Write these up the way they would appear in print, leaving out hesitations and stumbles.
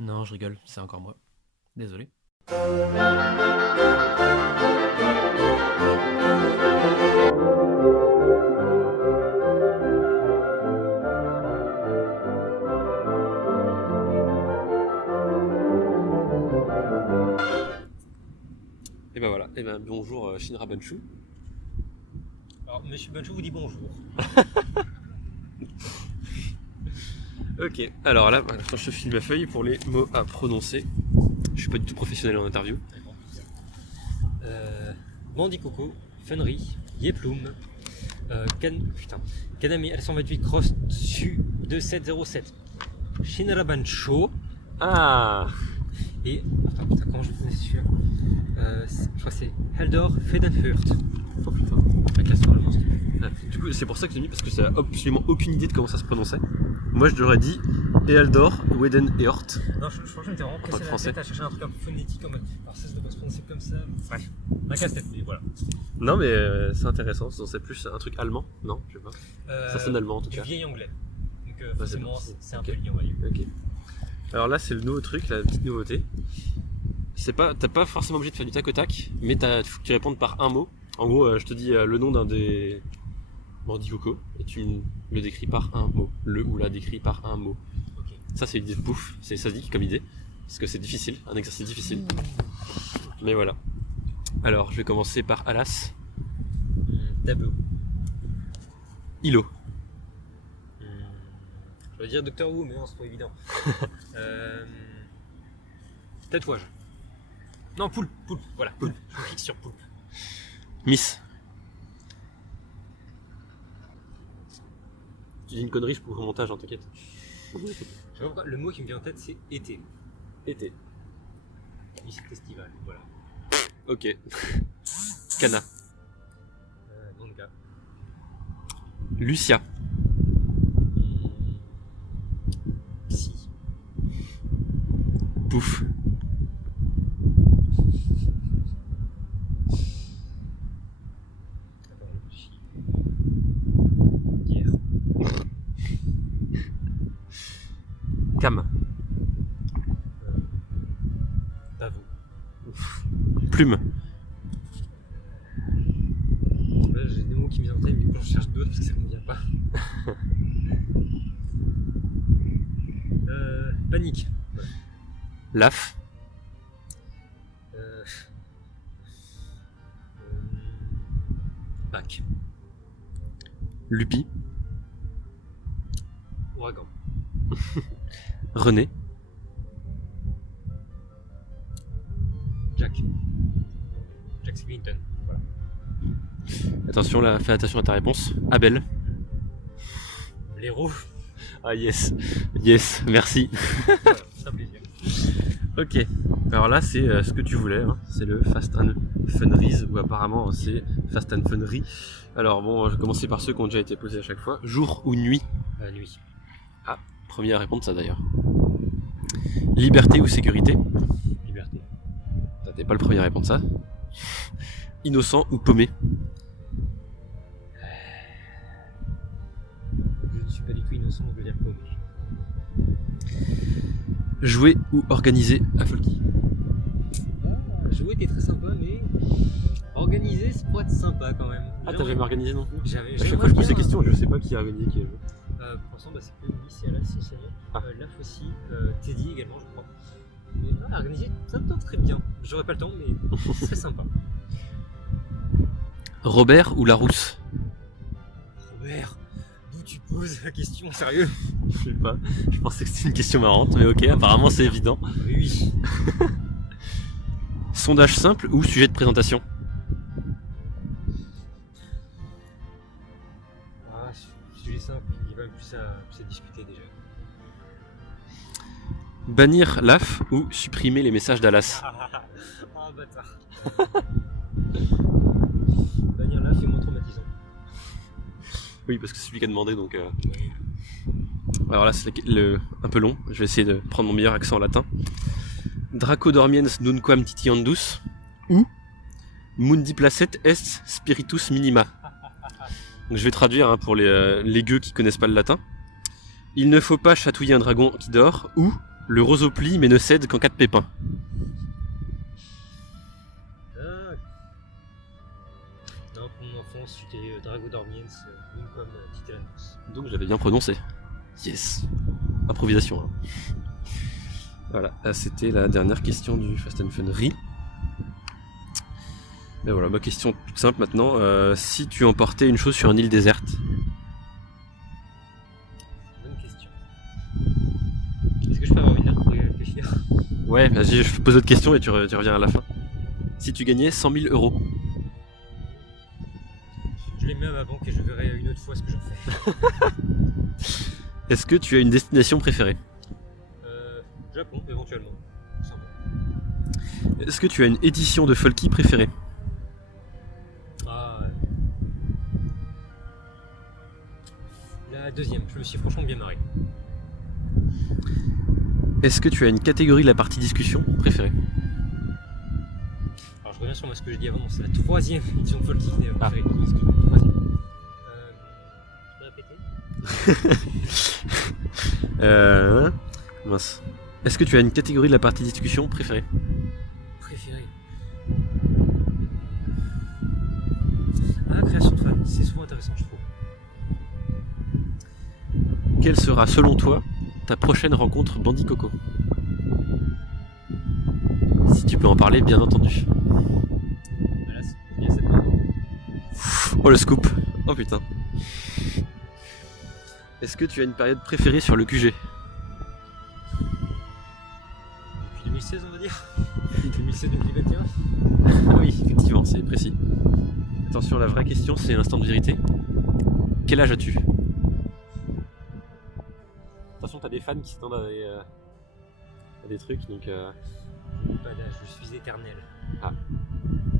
Non, je rigole, c'est encore moi. Désolé. Et ben voilà, et ben bonjour Shinra Banshu. Alors, Monsieur Bancho vous dit bonjour. Ok, alors là, quand je file ma feuille pour les mots à prononcer, je suis pas du tout professionnel en interview. Bandicocco, Funry, Yeplum, Kaname L128 Cross Su 2707, Shinra Bancho, Ah, et. Attends, putain, comment je connais celui-là je crois que c'est Heldor Fedenhurt. oh putain, la classe sur le monstre. Ah, du coup, c'est pour ça que j'ai mis, parce que j'ai absolument aucune idée de comment ça se prononçait. Moi, je l'aurais dit Ealdor, Weden et Hort. Non, je crois que je m'étais vraiment tant cassé que la français. tête à chercher un truc un peu phonétique en mode. Alors ça doit pas se prononcer comme ça. Bref, un casse-tête, mais voilà. Non, mais c'est intéressant, c'est plus un truc allemand. Non, je sais pas. Ça sonne allemand en tout Du cas. vieil anglais. Donc Ouais, forcément, c'est c'est un ok. peu lié, on va dire. Ok. Alors là, c'est le nouveau truc, la petite nouveauté. C'est pas, t'as pas forcément obligé de faire du tac au tac, mais faut que tu répondes par un mot. En gros, je te dis le nom d'un des Bandicocco et tu le décris par un mot. Le ou la décrit par un mot. Ok. Ça, c'est l'idée de pouf. Ça se dit comme idée. Parce que c'est difficile, un exercice difficile. Mais voilà. Alors, je vais commencer par Alas. Tableau. Ilo. Je vais dire Doctor Who, mais non, c'est pas évident. Tatouage. Non, poulpe, voilà. Poulpe. Je me fixe sur poulpe. Miss. Tu dis une connerie, je pourrais au montage, hein, t'inquiète. Je sais pas pourquoi, le mot qui me vient en tête, c'est été. Été. Musique festival, voilà. Ok. Cana. Nom de gars. Lucia. Psy. Pouf. Attends, je réfléchis. Pierre. Cam. Pavot. Plume. Là, j'ai des mots qui me viennent en tête, mais du coup, j'en cherche d'autres parce que ça me vient pas. Panique. Laf. Bac. Lupi. Ouragan. René. Jack. Jack Skellington. Voilà. Attention là, fais attention à ta réponse. Abel. L'héros. Ah yes. Yes, merci. Voilà, c'est un plaisir. Ok. Alors là, c'est ce que tu voulais. Hein. C'est le Fast and Funries, ou apparemment c'est Fast and Funry. Alors bon, je vais commencer par ceux qui ont déjà été posés à chaque fois. Jour ou nuit? Nuit. Premier à répondre ça d'ailleurs. Liberté ou sécurité? Liberté. T'es pas le premier à répondre ça. Innocent ou paumé? Je ne suis pas du tout innocent, je veux dire paumé. Jouer ou organiser à Folky? Jouer était très sympa, mais organiser, c'est pour être sympa quand même. Ah, t'as jamais organisé non plus? J'avais. À chaque fois je pose ces questions, je sais pas qui a organisé qui a joué. Pour l'instant, bah, c'est que lui, c'est Alas, essentiellement. Ah. Laf aussi, Teddy également, je crois. Mais organiser, ça me tente très bien. J'aurais pas le temps, mais c'est sympa. Robert ou Larousse? Robert, d'où tu poses la question, sérieux? Je sais pas, je pensais que c'était une question marrante, mais ok, apparemment c'est évident. Oui. Sondage simple ou sujet de présentation? Ah, sujet simple, il y a quand même plus à discuter déjà. Bannir l'AF ou supprimer les messages d'Alas? Ah, bâtard. Bannir là, c'est moins traumatisant. Oui, parce que c'est lui qui a demandé donc. Oui. Alors là, c'est un peu long, je vais essayer de prendre mon meilleur accent latin. Draco dormiens nunquam titiandus ou Mundi placet est spiritus minima. Donc, je vais traduire pour les gueux qui connaissent pas le latin. Il ne faut pas chatouiller un dragon qui dort ou Le roseau plie mais ne cède qu'en cas de pépin. Ah. Non, pour mon enfance, j'étais Dragodormiens, Wincom, Titelanus. Donc je l'avais bien prononcé. Yes. Improvisation. Hein. Voilà, c'était la dernière question du Fast and Fun Ri. Et voilà, ma question toute simple maintenant. Si tu emportais une chose sur une île déserte, Bonne question. Est-ce que je peux avoir une heure pour y réfléchir? ouais, vas-y, je pose d'autres questions et tu reviens à la fin. Si tu gagnais 100 000 euros, Je les mets à ma banque et je verrai une autre fois ce que j'en fais. est-ce que tu as une destination préférée? Japon, éventuellement. Sans bon. Est-ce que tu as une édition de Folky préférée? Ah, la deuxième, je me suis franchement bien marré. Est-ce que tu as une catégorie de la partie discussion préférée? Alors je reviens sur ce que j'ai dit avant, c'est la troisième édition de Folky. Ah. Excuse-moi, troisième. Tu peux répéter? Mince. Est-ce que tu as une catégorie de la partie discussion préférée? Préféré. Ah, création de fans, c'est souvent intéressant, je trouve. Quelle sera selon toi ta prochaine rencontre Bandit Coco? Si tu peux en parler, bien entendu. Voilà, il y a cette part. Oh le scoop. Oh putain. Est-ce que tu as une période préférée sur le QG? Depuis 2016, on va dire. 2016-2021. Oui, effectivement, c'est précis. Attention, la vraie question, c'est l'instant de vérité. Quel âge as-tu? Attention, t'as des fans qui s'attendent à des trucs, donc... Pas d'âge, je suis éternel.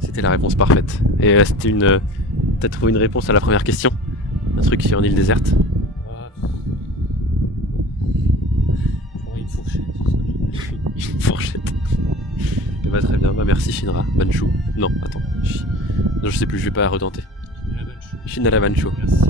C'était la réponse parfaite. Et c'était une... T'as trouvé une réponse à la première question? Un truc sur une île déserte? Ah. J'aurais une fourchette. Une fourchette. Et bah très bien, bah merci Shinra. Banshu. Non, attends. Non, je sais plus, je vais pas redenter. La bonne chose. Shinra Banshu. Merci.